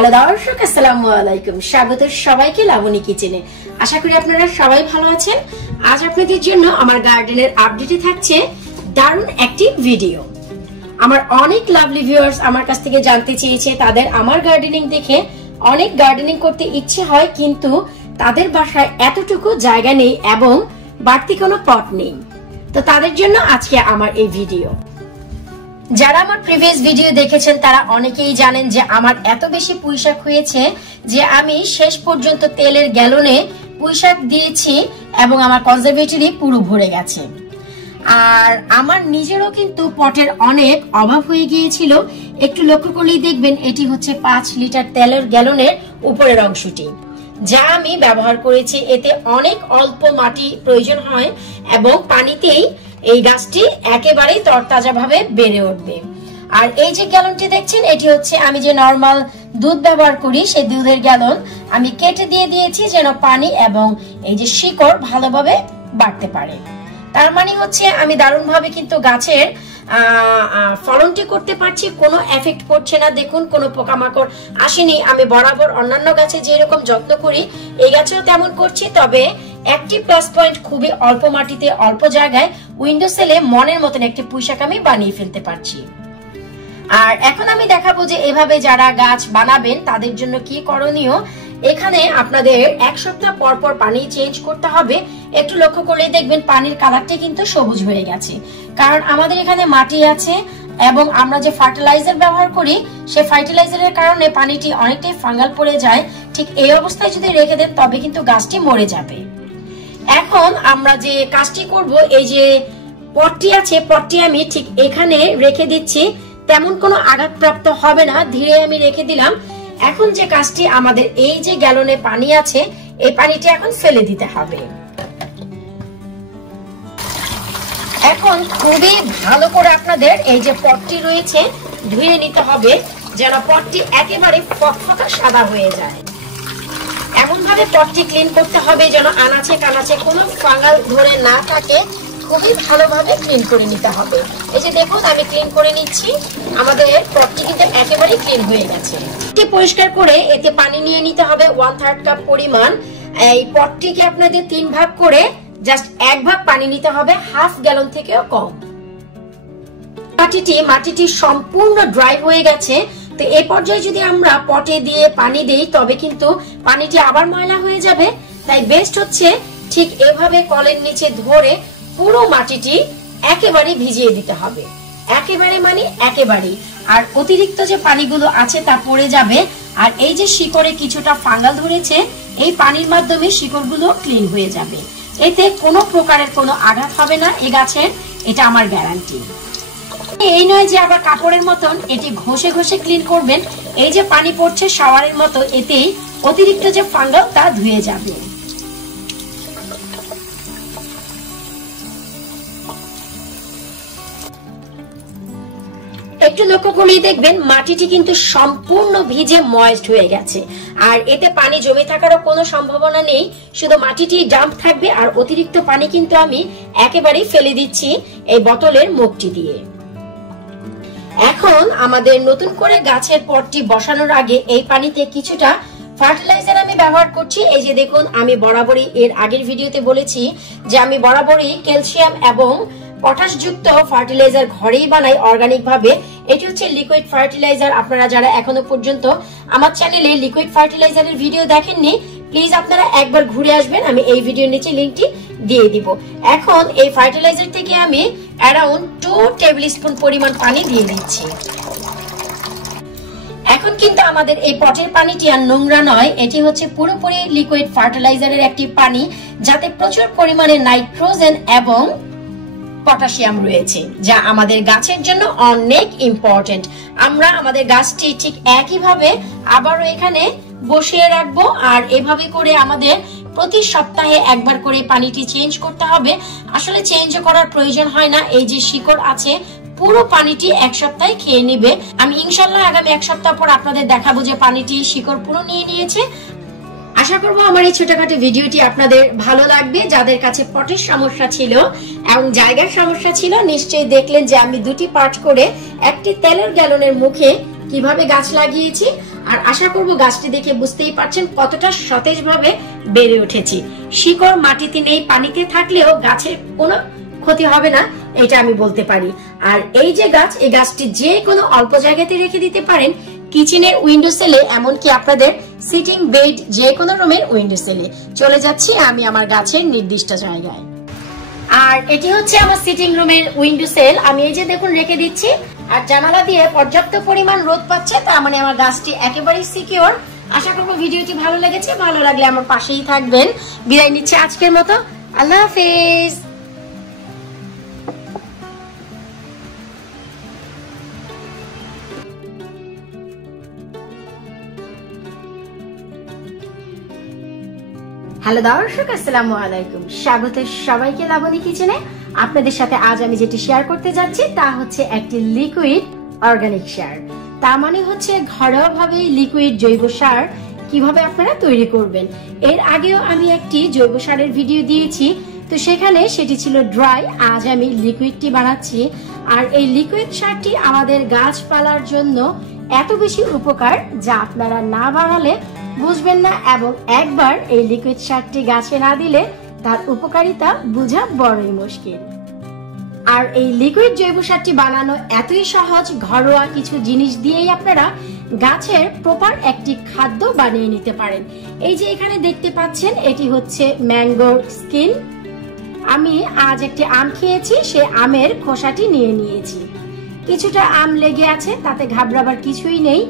Hello দর্শক, আসসালামু আলাইকুম। স্বাগত সবাইকে লাবণী কিচেনে। আশা করি আপনারা সবাই ভালো আছেন। আজ আপনাদের জন্য আমার গার্ডেনের আপডেটে থাকছে দারুণ একটি ভিডিও। আমার অনেক লাভলি ভিউয়ার্স আমার কাছ থেকে জানতে চেয়েছে, তাদের আমার গার্ডেনিং দেখে অনেক গার্ডেনিং করতে ইচ্ছে হয়, কিন্তু তাদের বাসায় এতটুকু জায়গা নেই এবং বাড়তি কোনো পট নেই। তো তাদের জন্য আজকে আমার এই ভিডিও। যারা আমার প্রিভিয়াস ভিডিও দেখেছেন তারা অনেকেই জানেন যে আমার এত বেশি পুঁইশাক হয়েছে যে আমি শেষ পর্যন্ত তেলের গ্যালনে পুঁইশাক দিয়েছি এবং আমার কনজারভেটরি পুরো ভরে গেছে। আর আমার নিজেরও কিন্তু পটের অনেক অভাব হয়ে গিয়েছিল। একটু লক্ষ্য করলেই দেখবেন এটি হচ্ছে 5 লিটার তেলের গ্যালনের উপরের অংশটি, যা আমি ব্যবহার করেছি। এতে অনেক অল্প মাটি প্রয়োজন হয় এবং পানিতেই এই গাছটি একেবারেই তরতাজা ভাবে বেড়ে উঠবে। আর এই যে গ্যালনটি দেখছেন, এটি হচ্ছে আমি যে নরমাল দুধ ব্যবহার করি সেই দুধের গ্যালন। আমি কেটে দিয়ে দিয়েছি যেন পানি এবং এই যে শিকড় ভালোভাবে বাড়তে পারে। তার মানে হচ্ছে আমি দারুণভাবে কিন্তু গাছের ফলনটি করতে পারছি, কোনো এফেক্ট পড়ছে না। দেখুন, কোনো পোকামাকড় আসেনি। আমি বরাবর অন্যান্য গাছে যেরকম যত্ন করি এই গাছেও তেমন করছি, তবে একটি প্লাস পয়েন্ট, খুবই অল্প মাটিতে অল্প জায়গায় উইন্ডো সেলে মনের মতন একটি পুঁইশাক আমি বানিয়ে ফেলতে পারছি। আর এখন আমি দেখাবো যে এভাবে যারা গাছ বানাবেন তাদের জন্য কি করণীয়। এখানে আপনাদের 1 সপ্তাহ পর পর পানি চেঞ্জ করতে হবে। একটু লক্ষ্য করলে দেখবেন পানির কালারটি কিন্তু সবুজ হয়ে গেছে, কারণ আমাদের এখানে মাটি আছে এবং আমরা যে ফার্টিলাইজার ব্যবহার করি সেই ফার্টিলাইজারের কারণে পানিটি অনেকটাই ফাঙ্গাল পড়ে যায়। ঠিক এই অবস্থায় যদি রেখে দেন তবে কিন্তু গাছটি মরে যাবে। এখন আমরা যে কাজটি করব, এই যে পটটি আছে, পটটি আমি ঠিক এখানে রেখে দিচ্ছি। তেমন কোনো আঘাতপ্রাপ্ত হবে না, ধীরে আমি রেখে দিলাম। এখন যে কাজটি, আমাদের এই যে গ্যালনে পানি আছে এই পানিটি এখন ফেলে দিতে হবে। এখন খুবই ভালো করে আপনাদের এই যে পটটি রয়েছে ধুয়ে নিতে হবে, যেন পটটি একেবারে ফকফকা সাদা হয়ে যায়। এমন ভাবে পটটি ক্লিন করতে হবে যেন আনাচে কানাচে কোনো ফাঙ্গাল ধরে না থাকে। খুবই ভালোভাবে ক্লিন করে নিতে হবে। এই যে দেখুন, আমি ক্লিন করে নিচ্ছি। আমাদের পটটি কিন্তু একেবারে ক্লিন হয়ে গেছে। এটি পরিষ্কার করে এতে পানি নিয়ে নিতে হবে 1/3 কাপ পরিমাণ। এই পটটিকে আপনাদের 3 ভাগ করে জাস্ট 1 ভাগ পানি নিতে হবে, হাফ গ্যালন থেকেও কম। মাটিটি সম্পূর্ণ ড্রাই হয়ে গেছে। তো এই পর্যায়ে যদি আমরা পটে দিয়ে পানি দেই তবে কিন্তু পানিটি আবার ময়লা হয়ে যাবে। তাই বেস্ট হচ্ছে ঠিক এভাবে কলের নিচে ধরে পুরো মাটিটি একেবারে ভিজিয়ে দিতে হবে। একেবারে মানে একেবারে। আর অতিরিক্ত যে পানিগুলো আছে তা পড়ে যাবে। আর এই যে শিকড়ে কিছুটা ফাঙ্গাল ধরেছে, এই পানির মাধ্যমে শিকড়গুলো ক্লিন হয়ে যাবে। এতে কোনো প্রকারের কোনো আঘাত হবে না এই গাছের, এটা আমার গ্যারান্টি। এই নয় যে আবার কাপড়ের মতন এটি ঘষে ঘষে ক্লিন করবেন। এই যে পানি পড়ছে শাওয়ারের মতো, এতেই অতিরিক্ত যে ফাঙ্গাল তা ধুয়ে যাবে। একটু লক্ষ্য করলেই দেখবেন মাটিটি কিন্তু সম্পূর্ণ ভিজে ময়েস্ট হয়ে গেছে। আর এতে পানি জমে থাকারও কোনো সম্ভাবনা নেই, শুধু মাটিটি ডাম্প থাকবে। আর অতিরিক্ত পানি কিন্তু আমি একেবারেই ফেলে দিচ্ছি এই বোতলের মুখটি দিয়ে। এখন আমাদের নতুন করে গাছের পটটি বসানোর আগে এই পানিতে কিছুটা ফার্টিলাইজার আমি ব্যবহার করছি। এই যে দেখুন, আমি বরাবরই এর আগের ভিডিওতে বলেছি যে আমি বরাবরই ক্যালসিয়াম এবং পটাশ যুক্ত ফার্টিলাইজার ঘরেই বানাই অর্গানিক ভাবে। এটি হচ্ছে লিকুইড ফার্টিলাইজার। আপনারা যারা এখনো পর্যন্ত আমার চ্যানেলে লিকুইড ফার্টিলাইজারের ভিডিও দেখেননি, প্লিজ আপনারা একবার ঘুরে আসবেন, আমি এই ভিডিওর নিচে লিংকটি দিয়ে দিব। এখন এই ফার্টিলাইজার থেকে আমি অ্যারাউন্ড 2 টেবিল স্পুন পরিমাণ পানি দিয়ে দিচ্ছি। এখন কিন্তু আমাদের এই পটের পানিটি আর নোংরা নয়, এটি হচ্ছে পুরোপুরি লিকুইড ফার্টিলাইজারের একটি পানি, যাতে প্রচুর পরিমাণে নাইট্রোজেন এবং পটাশিয়াম রয়েছে, যা আমাদের গাছের জন্য অনেক ইম্পর্টেন্ট। আমরা আমাদের গাছটি ঠিক একইভাবে আবারও এখানে বসিয়ে রাখবো। আর এভাবে করে আমাদের প্রতি সপ্তাহে একবার করে পানিটি চেঞ্জ করতে হবে। আসলে চেঞ্জ করার প্রয়োজন হয় না, এই যে শিকড় আছে পুরো পানিটি 1 সপ্তাহে খেয়ে নিবে। আমি ইনশাল্লাহ আগামী 1 সপ্তাহ পর আপনাদের দেখাবো যে পানিটি শিকড় পুরো নিয়ে নিয়েছে। আশা করবো আমার এই ছোটখাটো ভিডিওটি আপনাদের ভালো লাগবে। যাদের কাছে পটের সমস্যা ছিল এবং জায়গার সমস্যা ছিল, নিশ্চয়ই দেখলেন যে আমি 2টি পার্ট করে একটি তেলের গ্যালনের মুখে কিভাবে গাছ লাগিয়েছি। আর আশা করব গাছটি দেখে বুঝতেই পারছেন কতটা সতেজভাবে বেড়ে উঠেছে। শিকড় মাটিতে নেই, পানিতে থাকলেও গাছের কোনো ক্ষতি হবে না, এটা আমি বলতে পারি। আর এই যে গাছ, এই গাছটি যে কোনো অল্প জায়গাতে রেখে দিতে পারেন, কিচেনের উইন্ডো সেলে, এমনকি আপনাদের সিটিং বেড যে কোনো রুমের উইন্ডো সেলে। চলে যাচ্ছি আমি আমার গাছের নির্দিষ্ট জায়গায়। আর এটি হচ্ছে আমার সিটিং রুমের উইন্ডো সেল। আমি এই যে দেখুন রেখে দিচ্ছি, আর জানালা দিয়ে পর্যাপ্ত পরিমাণ রোদ পাচ্ছে, তার মানে আমার গাছটি একেবারেই সিকিউর। আশা করবো ভিডিওটি ভালো লেগেছে, ভালো লাগলে আমার পাশেই থাকবেন। বিদায় নিচ্ছি আজকের মতো, আল্লাহ হাফেজ। হ্যালো দর্শক, আসসালামু আলাইকুম। স্বাগত সবাইকে লাবণী কিচেনে। আপনাদের সাথে আজ আমি যেটি শেয়ার করতে যাচ্ছি তা হচ্ছে একটি লিকুইড অর্গানিক সার। তার মানে হচ্ছে ঘরোয়া ভাবে লিকুইড জৈব সার কিভাবে আপনারা তৈরি করবেন। এর আগেও আমি একটি জৈব সারের ভিডিও দিয়েছি, তো সেখানে সেটি ছিল ড্রাই। আজ আমি লিকুইডটি বানাচ্ছি। আর এই লিকুইড সারটি আমাদের গাছপালার জন্য এত বেশি উপকার যা আপনারা না বানালে বুঝবেন না, এবং একবার এই লিকুইড সারটি গাছে না দিলে তার উপকারিতা বোঝা বড়ই মুশকিল। আর এই লিকুইড জৈব সারটি বানানো এতই সহজ, ঘরোয়া কিছু জিনিস দিয়েই আপনারা গাছের প্রপার একটি খাদ্য বানিয়ে নিতে পারেন। এই যে এখানে দেখতে পাচ্ছেন, এটি হচ্ছে ম্যাঙ্গোর স্কিন। আমি আজ একটি আম খেয়েছি, সে আমের খোসাটি নিয়ে নিয়েছি। কিছুটা আম লেগে আছে, তাতে ঘাবড়াবার কিছুই নেই।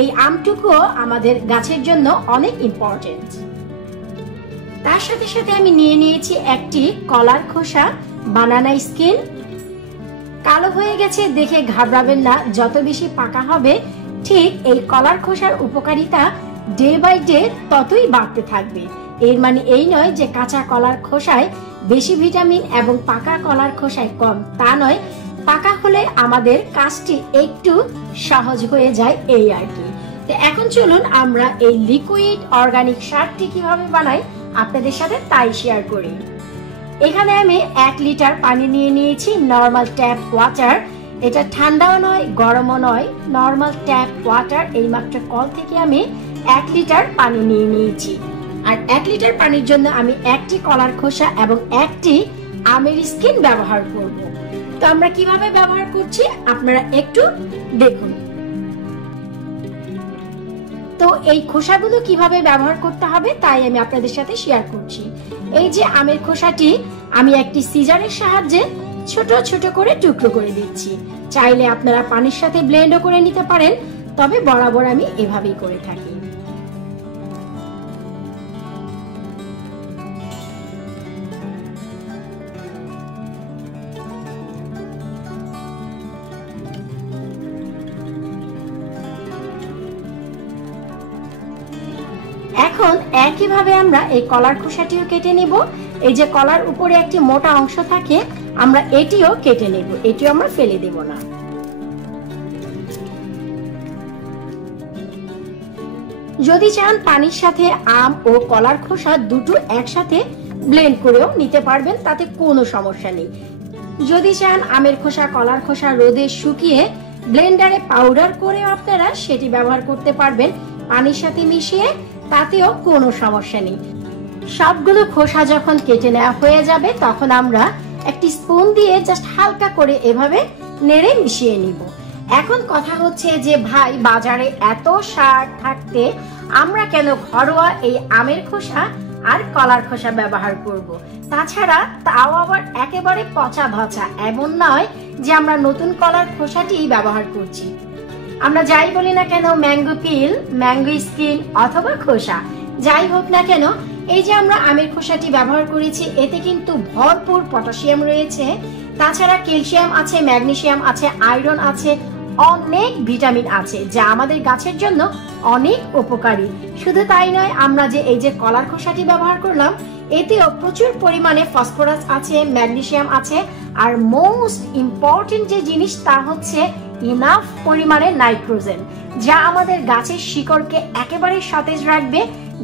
এই আমটুকুও আমাদের গাছের জন্য অনেক ইম্পর্টেন্ট। তার সাথে সাথে আমি নিয়ে নিয়েছি একটি কলার খোসা, বানানা স্কিন। কালো হয়ে গেছে দেখে ঘাবড়াবেন না, যত বেশি পাকা হবে ঠিক এই কলার খোসার উপকারিতা ডে বাই ডে ততই বাড়তে থাকবে। এর মানে এই নয় যে কাঁচা কলার খোসায় বেশি ভিটামিন এবং পাকা কলার খোসায় কম, তা নয়। পাকা হলে আমাদের কাজটি একটু সহজ হয়ে যায়, এই আর কি। তো এখন চলুন আমরা এই লিকুইড অর্গানিক সারটি কিভাবে বানাই আপনাদের সাথে তাই শেয়ার করি। এখানে আমি 1 লিটার পানি নিয়ে নিয়েছি, নর্মাল ট্যাপ ওয়াটার। এটা ঠান্ডাও নয়, গরমও নয়, নর্মাল ট্যাপ ওয়াটার। এই মাত্র কল থেকে আমি 1 লিটার পানি নিয়ে নিয়েছি। আর 1 লিটার পানির জন্য আমি একটি কলার খোসা এবং একটি আমের স্কিন ব্যবহার করব। তো আমরা কিভাবে ব্যবহার করছি আপনারা একটু দেখুন। তো এই খোসাগুলো কিভাবে ব্যবহার করতে হবে তাই আমি আপনাদের সাথে শেয়ার করছি। এই যে আমের খোসাটি আমি একটি সিজারের সাহায্যে ছোট ছোট করে টুকরো করে দিচ্ছি। চাইলে আপনারা পানির সাথে ব্লেন্ডও করে নিতে পারেন, তবে বরাবর আমি এভাবেই করে থাকি। এখন একইভাবে আমরা এই কলার খোসাটিও কেটে নেব। এই যে কলার উপরে একটি মোটা অংশ থাকে, আমরা এটিও কেটে নেব, এটিও আমরা ফেলে দেব না। যদি চান পানির সাথে আম ও কলার খোসা দুটো একসাথে ব্লেন্ড করেও নিতে পারবেন, তাতে কোনো সমস্যা নেই। যদি চান আমের খোসা কলার খোসা রোদে শুকিয়ে ব্লেন্ডারে পাউডার করেও আপনারা সেটি ব্যবহার করতে পারবেন পানির সাথে মিশিয়ে, তাতেও কোনো সমস্যা নেই। সবগুলো খোসা যখন কেটে নেওয়া হয়ে যাবে তখন আমরা একটি স্পুন দিয়ে জাস্ট হালকা করে এভাবে নেড়ে মিশিয়ে নিব। এখন কথা হচ্ছে যে ভাই, বাজারে এত সার থাকতে আমরা কেন ঘরোয়া এই আমের খোসা আর কলার খোসা ব্যবহার করব? তাছাড়া তাও আবার একেবারে পচা ধচা, এমন নয় যে আমরা নতুন কলার খোসাটি ব্যবহার করছি। আমরা যাই বলি না কেন, ম্যাঙ্গো পিল, ম্যাঙ্গো স্কিন অথবা খোসা যাই হোক না কেন, এই যে আমরা আমের খোসাটি ব্যবহার করেছি এতে কিন্তু ভরপুর পটাশিয়াম রয়েছে। তাছাড়া ক্যালসিয়াম আছে, ম্যাগনেসিয়াম আছে, আয়রন আছে, অনেক ভিটামিন আছে, যা আমাদের গাছের জন্য অনেক উপকারী। শুধু তাই নয়, আমরা যে এই যে কলার খোসাটি ব্যবহার করলাম এতেও প্রচুর পরিমাণে ফসফরাস আছে, ম্যাগনেসিয়াম আছে, আর মোস্ট ইম্পর্টেন্ট যে জিনিস তা হচ্ছে ইনাফ পরিমাণে নাইট্রোজেন, যা আমাদের গাছের শিকড়কে একেবারে সতেজ রাখবে,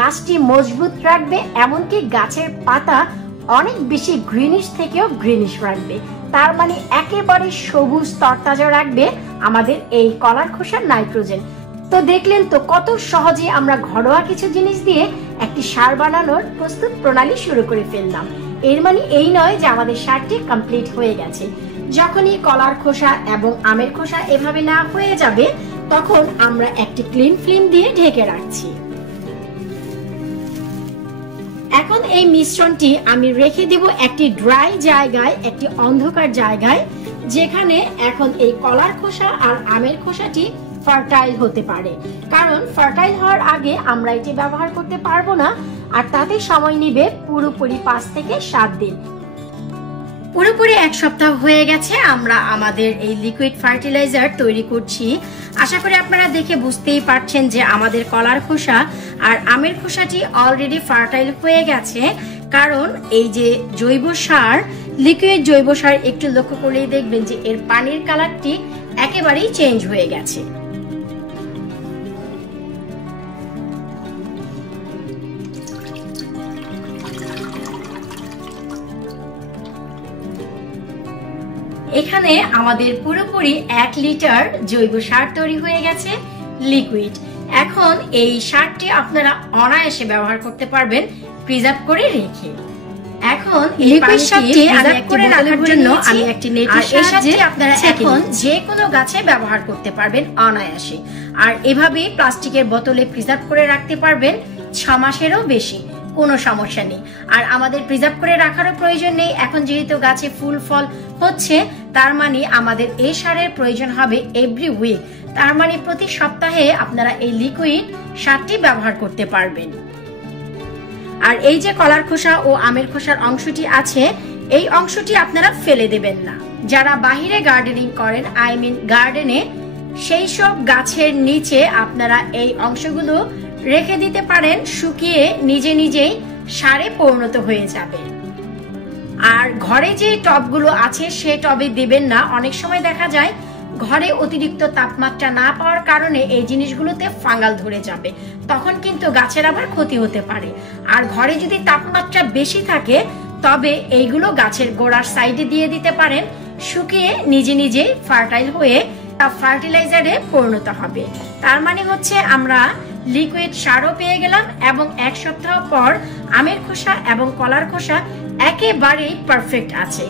গাছটি মজবুত রাখবে, এমনকি গাছের পাতা অনেক বেশি গ্রিনিশ থেকেও গ্রিনিশ রাখবে। তার মানে একেবারে সবুজ তরতাজা রাখবে আমাদের এই কলার খোসার নাইট্রোজেন। তো দেখলেন তো কত সহজে আমরা ঘরোয়া কিছু জিনিস দিয়ে একটি সার বানানোর প্রস্তুত প্রণালী শুরু করে ফেললাম। এর মানে এই নয় যে আমাদের সারটি কমপ্লিট হয়ে গেছে। যখনই কলার খোসা এবং আমের খোসা এভাবে না হয়ে যাবে তখন আমরা একটি ক্লিন ফিল্ম দিয়ে ঢেকে রাখছি। এখন এই মিশ্রণটি আমি রেখে দেব একটি ড্রাই জায়গায়, একটি অন্ধকার জায়গায়, যেখানে এখন এই কলার খোসা আর আমের খোসাটি ফার্টাইল হতে পারে। কারণ ফার্টাইল হওয়ার আগে আমরা এটি ব্যবহার করতে পারবো না, আর তাতে সময় নেবে পুরোপুরি 5 থেকে 7 দিন। পুরোপুরি 1 সপ্তাহ হয়ে গেছে আমরা আমাদের এই লিকুইড ফার্টিলাইজার তৈরি করছি। আশা করি আপনারা দেখে বুঝতেই পারছেন যে আমাদের কলার খোসা আর আমের খোসাটি অলরেডি ফার্টাইল হয়ে গেছে। কারণ এই যে জৈব সার, লিকুইড জৈব সার, একটু লক্ষ্য করলেই দেখবেন যে এর পানির কালারটি একেবারেই চেঞ্জ হয়ে গেছে। এখানে আমাদের পুরোপুরি 1 লিটার জৈব সার তৈরি হয়ে গেছে লিকুইড। এখন এই সারটি আপনারা অনায়াসে ব্যবহার করতে পারবেন প্রিজার্ভ করে রেখে। এখন লিকুইড সারটি প্রিজার্ভ করে রাখার জন্য আমি একটি নেটের সাহায্যে আপনারা এখন যে কোনো গাছে ব্যবহার করতে পারবেন অনায়াসে। আর এভাবেই প্লাস্টিকের বোতলে প্রিজার্ভ করে রাখতে পারবেন 6 মাসেরও বেশি, কোনো সমস্যা নেই। আর আমাদের প্রিজার্ভ করে রাখারও প্রয়োজন নেই। এখন যেহেতু গাছে ফুল ফল হচ্ছে, তার মানে আমাদের এই সারের প্রয়োজন হবে এভরি উইক। তার মানে প্রতি সপ্তাহে আপনারা এই লিকুইড সারটি ব্যবহার করতে পারবেন। আর এই যে কলার খোসা ও আমের খোসার অংশটি আছে, এই অংশটি আপনারা ফেলে দেবেন না। যারা বাহিরে গার্ডেনিং করেন, আই মিন গার্ডেনে, সেই সব গাছের নিচে আপনারা এই অংশগুলো রেখে দিতে পারেন, শুকিয়ে নিজে নিজেই সারে পরিণত হয়ে যাবে। আর ঘরে যে টবগুলো আছে সে টবে দিবেন না। অনেক সময় দেখা যায় ঘরে অতিরিক্ত তাপমাত্রা না পাওয়ার কারণে এই জিনিসগুলোতে ফাঙ্গাল ধরে যাবে, তখন কিন্তু গাছের আবার ক্ষতি হতে পারে। আর ঘরে যদি তাপমাত্রা বেশি থাকে তবে এইগুলো গাছের গোড়ার সাইডে দিয়ে দিতে পারেন, শুকিয়ে নিজে নিজে ফার্টাইল হয়ে ফার্টিলাইজারে পরিণত হবে। তার মানে হচ্ছে আমরা লিকুইড সারও পেয়ে গেলাম এবং 1 সপ্তাহ পর আমের খোসা এবং কলার খোসা একেবারেই পারফেক্ট আছে।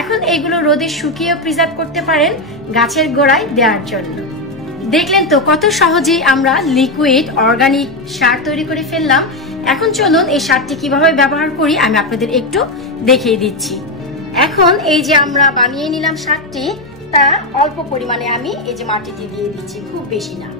এখন এগুলো রোদে শুকিয়ে প্রিজার্ভ করতে পারেন গাছের গোড়ায় দেওয়ার জন্য। দেখলেন তো কত সহজেই আমরা লিকুইড অর্গানিক সার তৈরি করে ফেললাম। এখন চলুন এই সারটি কিভাবে ব্যবহার করি আমি আপনাদের একটু দেখিয়ে দিচ্ছি। এখন এই যে আমরা বানিয়ে নিলাম সারটি, তা অল্প পরিমাণে আমি এই যে মাটিতে দিয়ে দিচ্ছি, খুব বেশি না।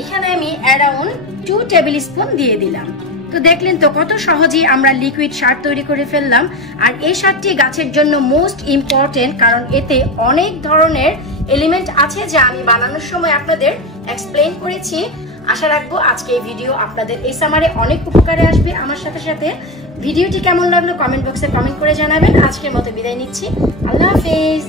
এখানে আমি অ্যারাউন্ড 2 টেবিল স্পুন দিয়ে দিলাম। তো দেখলেন তো কত সহজেই আমরা লিকুইড সার তৈরি করে ফেললাম। আর এই সারটি গাছের জন্য মোস্ট ইম্পর্টেন্ট, কারণ এতে অনেক ধরনের এলিমেন্ট আছে যা আমি বানানোর সময় আপনাদের এক্সপ্লেইন করেছি। আশা রাখবো আজকে এই ভিডিও আপনাদের এই সামারে অনেক উপকারে আসবে। আমার সাথে সাথে ভিডিওটি কেমন লাগলো কমেন্ট বক্সে কমেন্ট করে জানাবেন। আজকের মতো বিদায় নিচ্ছি, আল্লাহ হাফেজ।